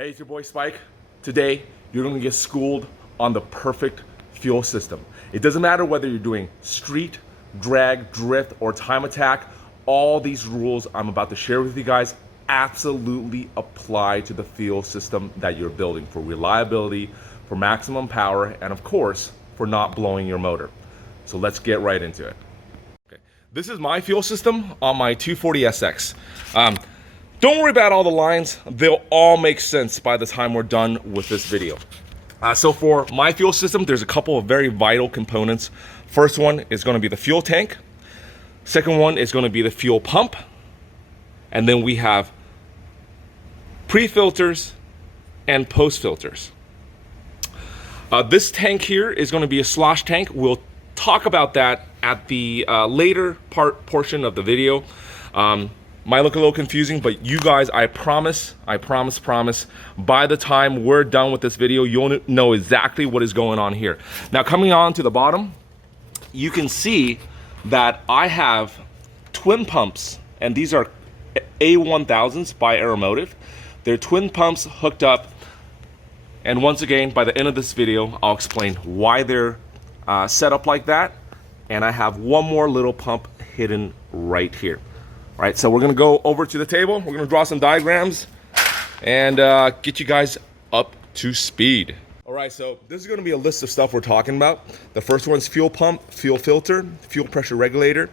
Hey, it's your boy Spike. Today, you're gonna get schooled on the perfect fuel system. It doesn't matter whether you're doing street, drag, drift, or time attack. All these rules I'm about to share with you guys absolutely apply to the fuel system that you're building for reliability, for maximum power, and of course, for not blowing your motor. So let's get right into it. Okay. This is my fuel system on my 240SX. Don't worry about all the lines. They'll all make sense by the time we're done with this video. So for my fuel system, there's a couple of very vital components. First one is going to be the fuel tank. Second one is going to be the fuel pump. And then we have pre-filters and post-filters. This tank here is going to be a slosh tank. We'll talk about that at the later portion of the video. Might look a little confusing, but you guys, I promise, by the time we're done with this video, you'll know exactly what is going on here. Now, coming on to the bottom, you can see that I have twin pumps, and these are A1000s by Aeromotive. They're twin pumps hooked up, and once again, by the end of this video, I'll explain why they're set up like that, and I have one more little pump hidden right here. All right, so we're gonna go over to the table. We're gonna draw some diagrams and get you guys up to speed. All right, so this is gonna be a list of stuff we're talking about. The first one's fuel pump, fuel filter, fuel pressure regulator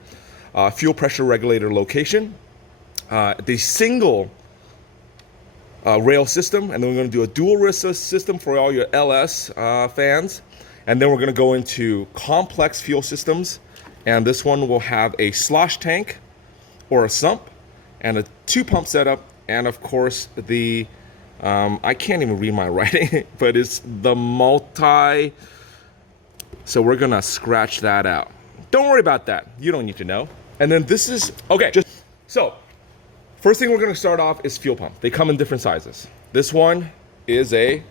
location, the single rail system, and then we're gonna do a dual rail system for all your LS fans. And then we're gonna go into complex fuel systems. And this one will have a slosh tank, or a sump, and a 2-pump setup, and of course the I can't even read my writing, but it's the multi. So we're gonna scratch that out. Don't worry about that. You don't need to know. And then this is okay. So first thing we're gonna start off is fuel pump. They come in different sizes. This one is a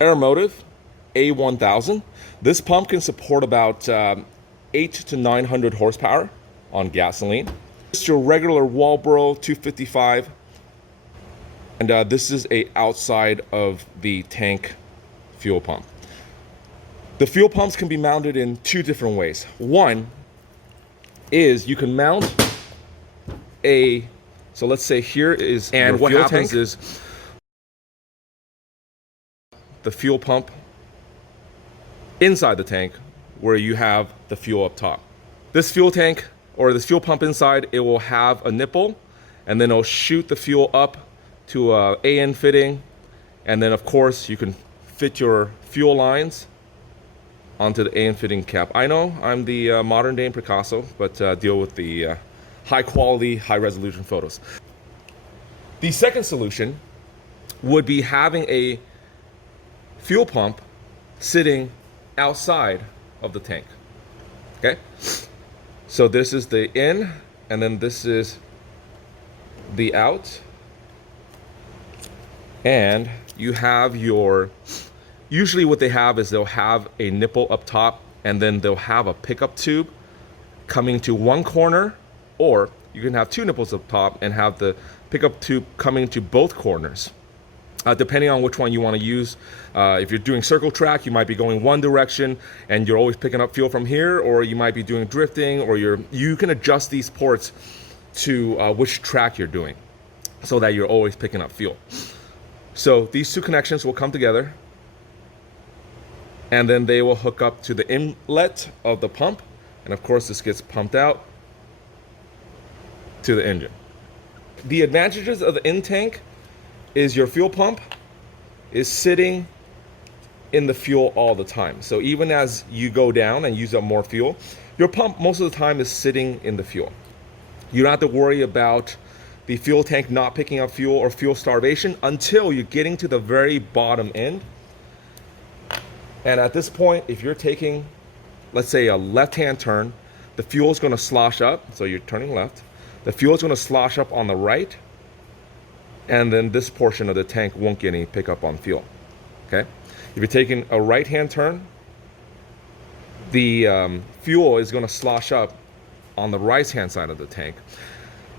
Aeromotive A1000. This pump can support about 800 to 900 horsepower on gasoline. This is your regular Walbro 255, and this is a outside of the tank fuel pump. The fuel pumps can be mounted in two different ways. One is you can mount so let's say here is, and what happens is the fuel pump inside the tank where you have the fuel up top. This fuel tank, or this fuel pump inside, it will have a nipple, and then it'll shoot the fuel up to a AN fitting, and then of course you can fit your fuel lines onto the AN fitting cap. I know I'm the modern day Picasso, but deal with the high quality, high resolution photos. The second solution would be having a fuel pump sitting outside of the tank. Okay? So this is the in, and then this is the out. And you have your, usually what they have is they'll have a nipple up top, and then they'll have a pickup tube coming to one corner, or you can have two nipples up top and have the pickup tube coming to both corners. Depending on which one you want to use. If you're doing circle track, you might be going one direction and you're always picking up fuel from here, or you might be doing drifting, or you can adjust these ports to which track you're doing so that you're always picking up fuel. So these two connections will come together, and then they will hook up to the inlet of the pump, and of course this gets pumped out to the engine. The advantages of the in tank is your fuel pump is sitting in the fuel all the time. So even as you go down and use up more fuel, your pump most of the time is sitting in the fuel. You don't have to worry about the fuel tank not picking up fuel or fuel starvation until you're getting to the very bottom end. And at this point, if you're taking, let's say, a left-hand turn, the fuel is going to slosh up. So you're turning left. The fuel is going to slosh up on the right, and then this portion of the tank won't get any pickup on fuel. Okay? If you're taking a right-hand turn, the fuel is going to slosh up on the right-hand side of the tank.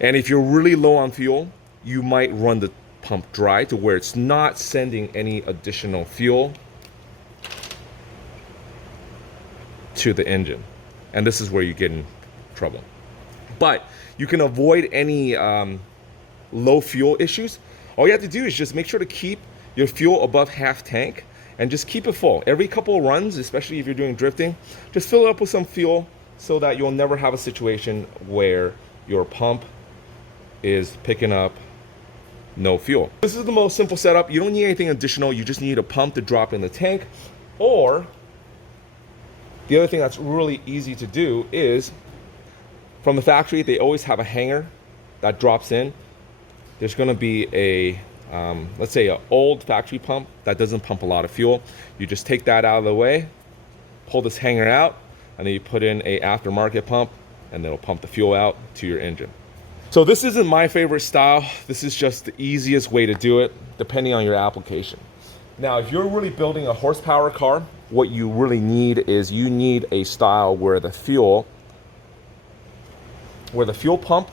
And if you're really low on fuel, you might run the pump dry to where it's not sending any additional fuel to the engine. And this is where you get in trouble. But you can avoid any low fuel issues. All you have to do is just make sure to keep your fuel above half tank and just keep it full. Every couple of runs, especially if you're doing drifting, just fill it up with some fuel so that you'll never have a situation where your pump is picking up no fuel. This is the most simple setup. You don't need anything additional. You just need a pump to drop in the tank. Or the other thing that's really easy to do is from the factory, they always have a hanger that drops in. There's gonna be a, let's say an old factory pump that doesn't pump a lot of fuel. You just take that out of the way, pull this hanger out, and then you put in a aftermarket pump, and it'll pump the fuel out to your engine. So this isn't my favorite style. This is just the easiest way to do it, depending on your application. Now, if you're really building a horsepower car, what you really need is you need a style where the fuel pump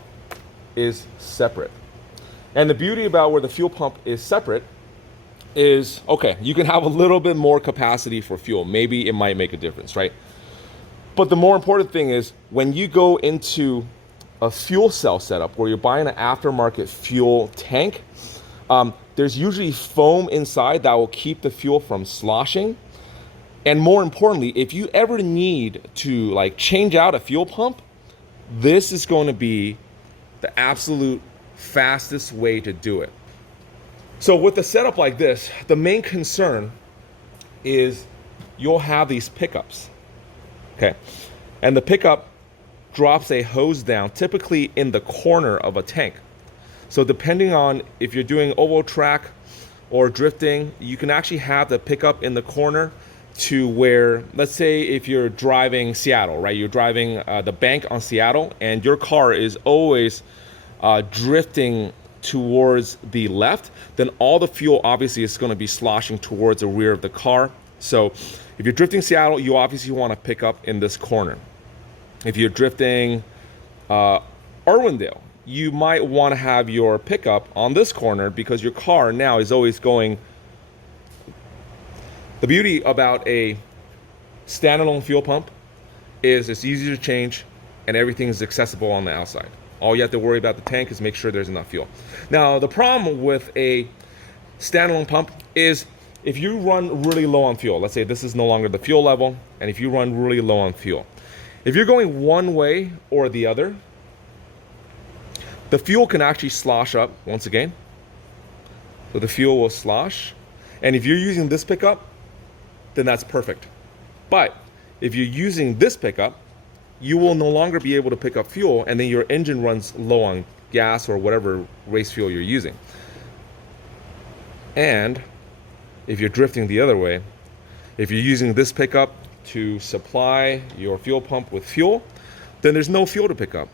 is separate. And the beauty about where the fuel pump is separate is, okay, you can have a little bit more capacity for fuel. Maybe it might make a difference, right? But the more important thing is when you go into a fuel cell setup where you're buying an aftermarket fuel tank, there's usually foam inside that will keep the fuel from sloshing. And more importantly, if you ever need to like change out a fuel pump, this is going to be the absolute fastest way to do it. So with a setup like this, the main concern is you'll have these pickups, okay? And the pickup drops a hose down, typically in the corner of a tank. So depending on if you're doing oval track or drifting, you can actually have the pickup in the corner to where, let's say if you're driving Seattle, right? You're driving the bank on Seattle and your car is always drifting towards the left, then all the fuel obviously is going to be sloshing towards the rear of the car. So if you're drifting Seattle, you obviously want to pick up in this corner. If you're drifting Irwindale, you might want to have your pickup on this corner because your car now is always going. The beauty about a standalone fuel pump is it's easy to change and everything is accessible on the outside. All you have to worry about the tank is make sure there's enough fuel. Now, the problem with a standalone pump is if you run really low on fuel, let's say this is no longer the fuel level, and if you run really low on fuel, if you're going one way or the other, the fuel can actually slosh up once again. So the fuel will slosh. And if you're using this pickup, then that's perfect. But if you're using this pickup, you will no longer be able to pick up fuel, and then your engine runs low on gas or whatever race fuel you're using. And if you're drifting the other way, if you're using this pickup to supply your fuel pump with fuel, then there's no fuel to pick up.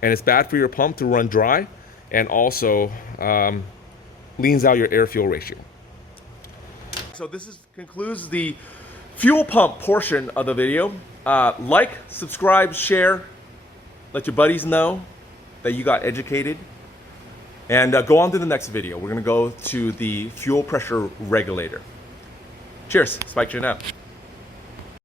And it's bad for your pump to run dry, and also leans out your air-fuel ratio. So this concludes the fuel pump portion of the video. Like, subscribe, share, let your buddies know that you got educated. And go on to the next video. We're gonna go to the fuel pressure regulator. Cheers, Spike Chin out.